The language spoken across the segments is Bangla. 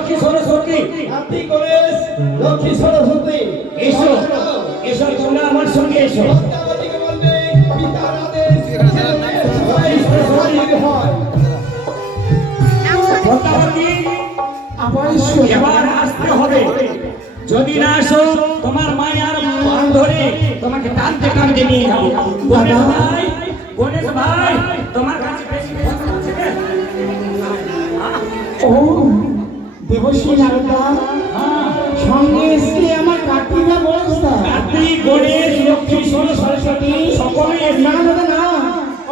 লক্ষ্মী সরস্বতী, হাতি গণেশ লক্ষ্মী সরস্বতী এসো এসো, তোমরা আমার সঙ্গে এসো। প্রজাপতিকে বললে পিতার আদেশ সবাই সরস্বতী হয়। প্রজাপতি, এবার আসতে হবে। যদি না আসো তোমার মায়ের বান ধরে তোমাকে টানতে টানতে নিয়ে যাবো। গণেশ ভাই তোমার কাছে বেশি কথা আছে? ও দেবশ্রী নারদা সঙ্গে এসে আমার কার্তিকা বলস্তা কার্তিক, গণেশ, লক্ষ্মী, সরস্বতী সকলে না দাদা না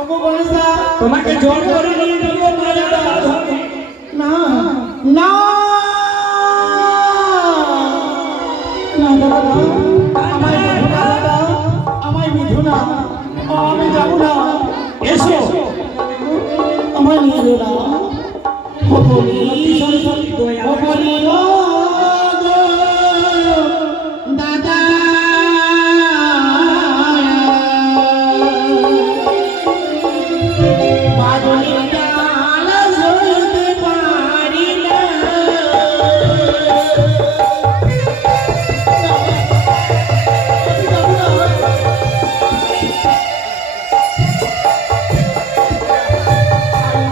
অপু বলস্তা তোমাকে জোর করে নিয়ে যাবো মায়ের বান ধরে। না না না দাদা না আমায় বিধু না দাদা, আমায় বিধু না, আমি যাবো না, এসো আমায় নিয়ে যাবো না। অপনি সরস্বতী দয়া অপনি ও গো দাদা বাদলের ডাল ঝুলতে পারি না।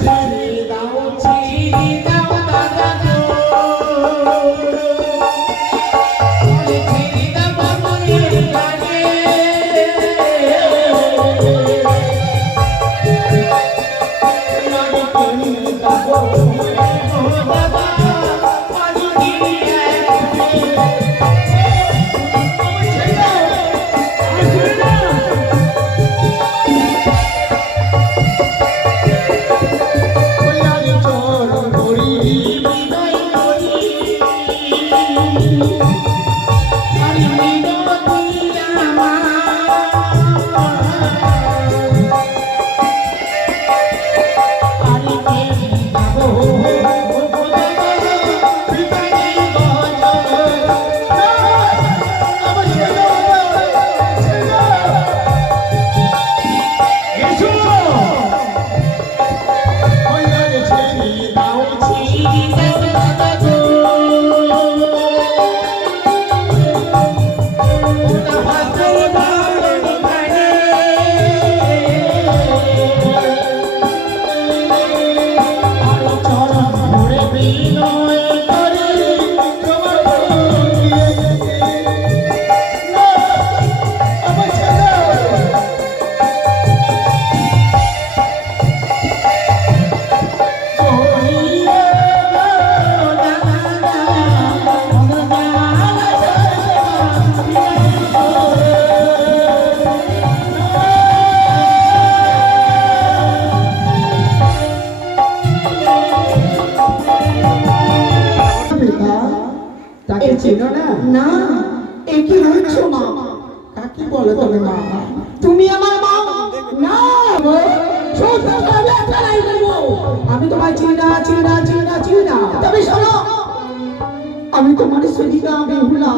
ছেড়ে দাও দাদা গো, ছেড়ে দাও বাদলের ডালে। তাকে চেনো না? না এ কি বলছো মা? কাকে বলো তুমি মা? তুমি আমার মা না গো, সত্যি আমি একটা নাই বলবো, আমি তোমায় চিনি না চিনি না চিনি না চিনি না। তবে শোনো, আমি তোমার সখিকা বেহুলা,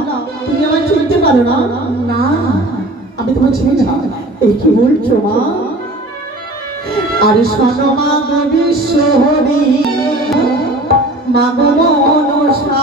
তুমি আমায় চিনতে পারো না? না আমি তোমায় চিনি না। এই কি বলছো মা? আরে শোনো মা গো বিশ্বহরি, মা গো মনসা,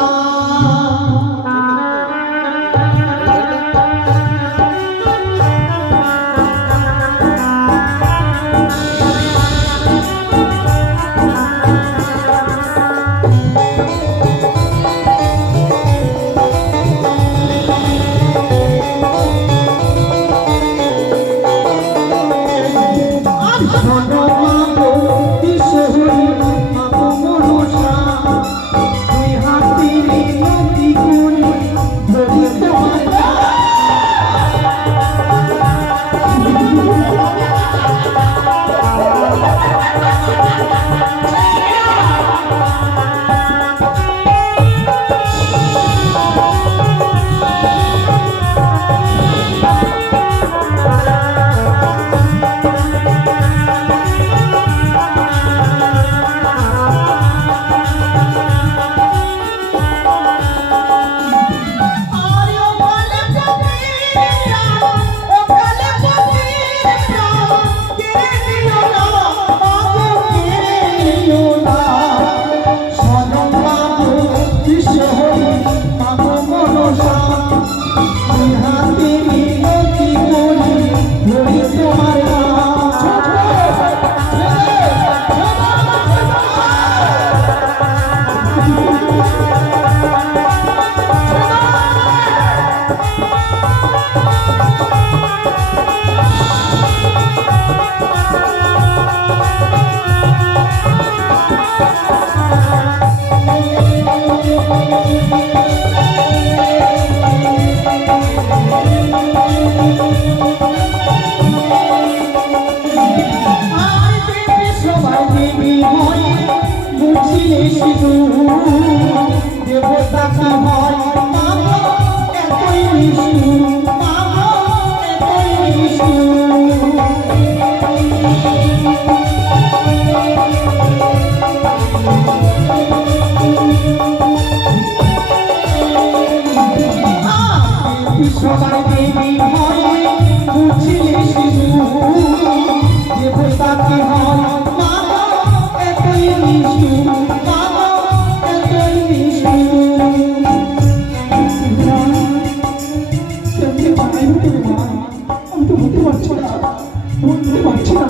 বিশ্বহরি মা গো মনসা, তুই হাত দিলি সবার দেবী হয় বুঝিলে শিশু দেবতাকে হয় মা এতই নিশু মা এতই নিশু কেমনে বানাই হতে রে মা আমি তো বলতে পারছি না বলতে পারছি না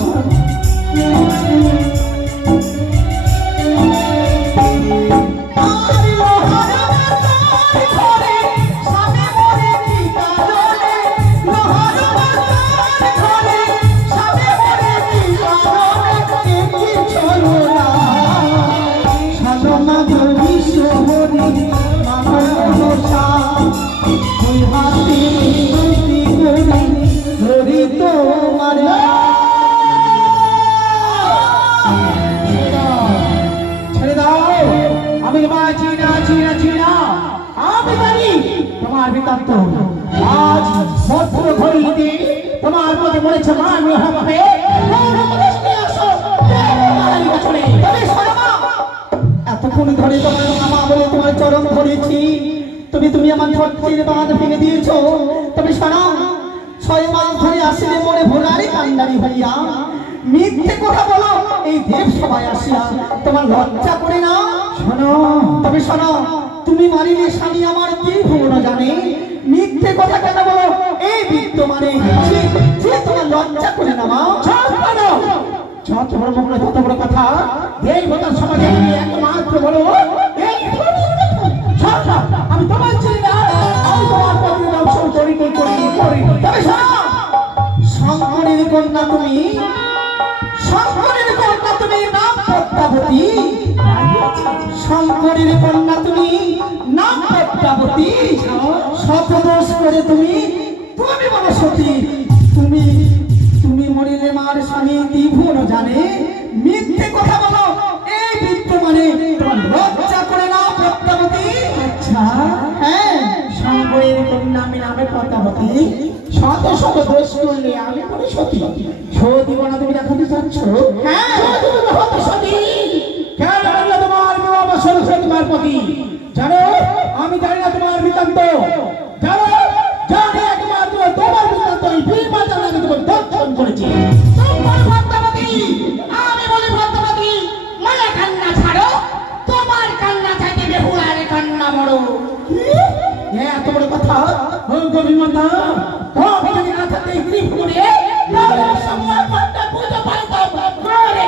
ছেড়ে দাও আমি তোমার চিনা চিনা চিনা আমি জানি তোমার বৃত্তান্ত আজ মধ্য ঘড়িতে তোমার প্রতি মরেছে মা আমি হবে এতক্ষণ ধরে তোমার মামা বলে তোমার চরণ ধরেছি তুমি আমার ধৈর্যের বাঁধ ভেঙে দিয়েছ তবে শোনো 6 মাস ধরে আসলে মনে ভোলারে কান্দারি হইয়া মিথ্যে কথা বলো এই দেব সবাই আসিয়া তোমার লজ্জা করে না শোনো তবে শোনো তুমি মারিলে স্বামী আমার কি ভুল জানে মিথ্যে কথা কেন বলো এই বিদ্যমানে যে তোমার লজ্জা করে না মা যত বড় বড় যত বড় কথা এই বতার সমাজে একমাত্র বলো এই আমি তোমার চিনি না আমি তোমার পত্নী দর্শন করি তবে শোনো শঙ্করের কন্যা তুমি নাম পদ্মাবতী শঙ্করের কন্যা তুমি নাম পদ্মাবতী শতদোষ করে তুমি বলো সতী তুমি মরিলে মার স্বামী ত্রিভুবন জানে মিথ্যে কথা বলো এই বিদ্যমানে তোমার লজ্জা করে না পদ্মাবতী আচ্ছা হ্যাঁ শঙ্করের কন্যা আমি নামে পদ্মাবতী শত শত দোষ করলে আমি বলি সতী সতী বনা তুমি দেখাতে চাচ্ছ হ্যাঁ সতী কেন বললে তোমার বাবা সরস্বতী তোমার পতি জানো আমি জানি না তোমার বৃত্তান্ত জানো জানি একমাত্র তোমার বৃত্তান্ত এই ভীম বাজার আমি তোমার দর্শন করেছি তোমার পদ্মাবতী আমি বলি পদ্মাবতী মায়া কান্না ছাড়ো তোমার কান্না চাইতে বেহুলার কান্না মরো এত বড় কথা ও গোবিন্দা তুমি যদি না থাকতে ত্রিভুবনে তাহলে সময় পদ্মা পুজো পাইতাম করে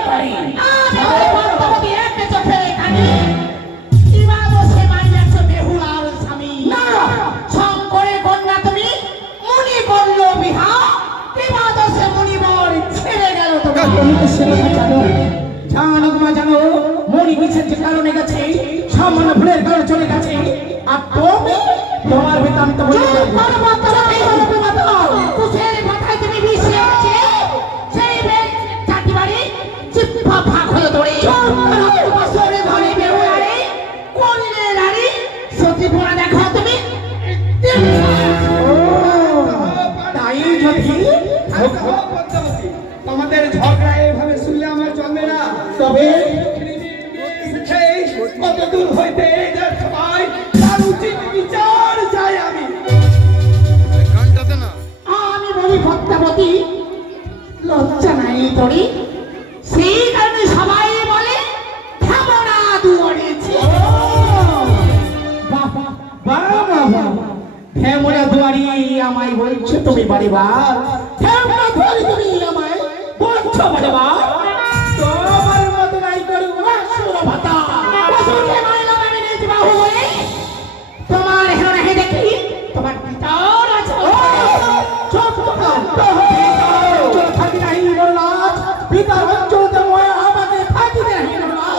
আমি পদ্মাবতী এক চোখে কানি ইবাদত সে মাইয়াছ বেহুলার স্বামী না শঙ্করের কন্যা তুমি মুনি করলো বিহা ইবাদত সে মুনিবর ছেড়ে গেল তোমার তুমি তো সে কথা জানো তোমার জানো মুনি বিচ্ছেদ যে কারণে গেছে সামান্য ভুলের কারণে চলে গেছে আর তুমি তোমার বৃত্তান্ত বলে কুশের মাথায় তুমি বিষে আছে সেই চাকরি বাড়ি চিপ্পা ফাঁক হয়ে দৌড়ে বছরে ঘরে বেহুলারে কোনে নারী সতী পোড়া দেখো তুমি তাই যদি তোমাদের ঝগড়া এভাবে শুনলে আমার জন্মে না তবে কত দূর হইতে সবাই তার উচিত বিচার চাই আমি বলি পদ্মাবতী লজ্জা নাই তোরি সেই কারণে সবাই বলে থামনা দুয়ারেছি হেমরা দুয়ারি আমায় বলছো তুমি বাড়িবার হেমরা দুয়ারি তুমি আমায় বলছো বাড়িবার তোমার মত নাই করু আসুর ভাতা আসুরে মাইলা আমি নিজ বাহু বলে তোমার হেমরা হে দেখি তোমার পিতার আছে চোখ থাকি নাই বললাম পিতার অঞ্চল দেওয়া আমাকে থাকি নাই বললাম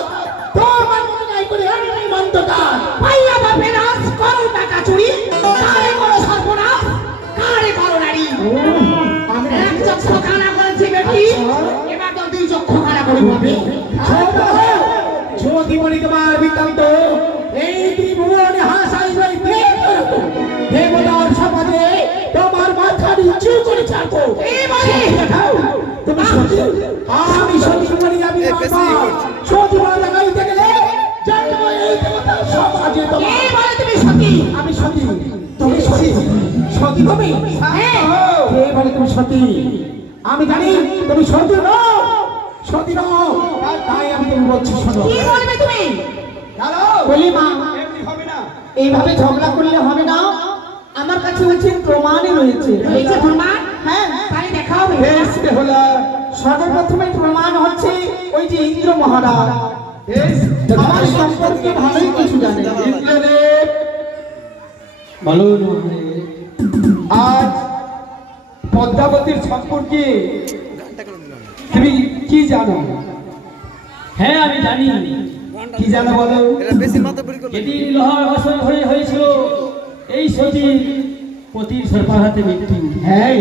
তোমার মত নাই করে আমি মন্তকার পাইয়া বাপে নাচ করো টাকা চুরি কারে করো সর্বনাশ কারে করো নারী আমি এক চক্ষু খানা করেছি বেটি এবার তো 2 চক্ষু খানা করে বলবে যদি বলি তোমার বৃত্তান্ত এই ত্রিভুবনে হাসাই রই দেবতার সমাজে তোমার মাথা নিচু করে ছাড়বো তুমি আমি সতী বলি আমি সতী বলা গাইতে গেলে জানবো এই দেবতার সমাজে তুমি সতী আমি সতী তুমি সতী সতী তুমি? হ্যাঁ। কে বলে তুমি সতী? আমি জানি তুমি সতী নও, সতী নও। তাই আমি তুমি বলছি শোনো। কি বলবে তুমি? দাঁড়াও, বলি মা, এমনি হবে না। এইভাবে ঝগড়া করলে হবে না। আমার কাছে উচিত প্রমাণই রয়েছে। এই যে প্রমাণ, হ্যাঁ, তাই দেখা হবে। বেশ বেহুলা, সর্বপ্রথমে প্রমাণ হচ্ছে ওই যে ইন্দ্র মহারাজ বেশ আমার সম্পর্কে ভালোই কিছু জানে। ইন্দ্রদেব, বলুন আজ পদ্মাবতীর সম্পর্কে তুমি কি জানো? হ্যাঁ আমি জানি, কি জানো বলো? যেদিন লোহার বাসন হয়েছিল এই সতীর পতির সর্পাঘাতে মৃত্যু। হ্যাঁ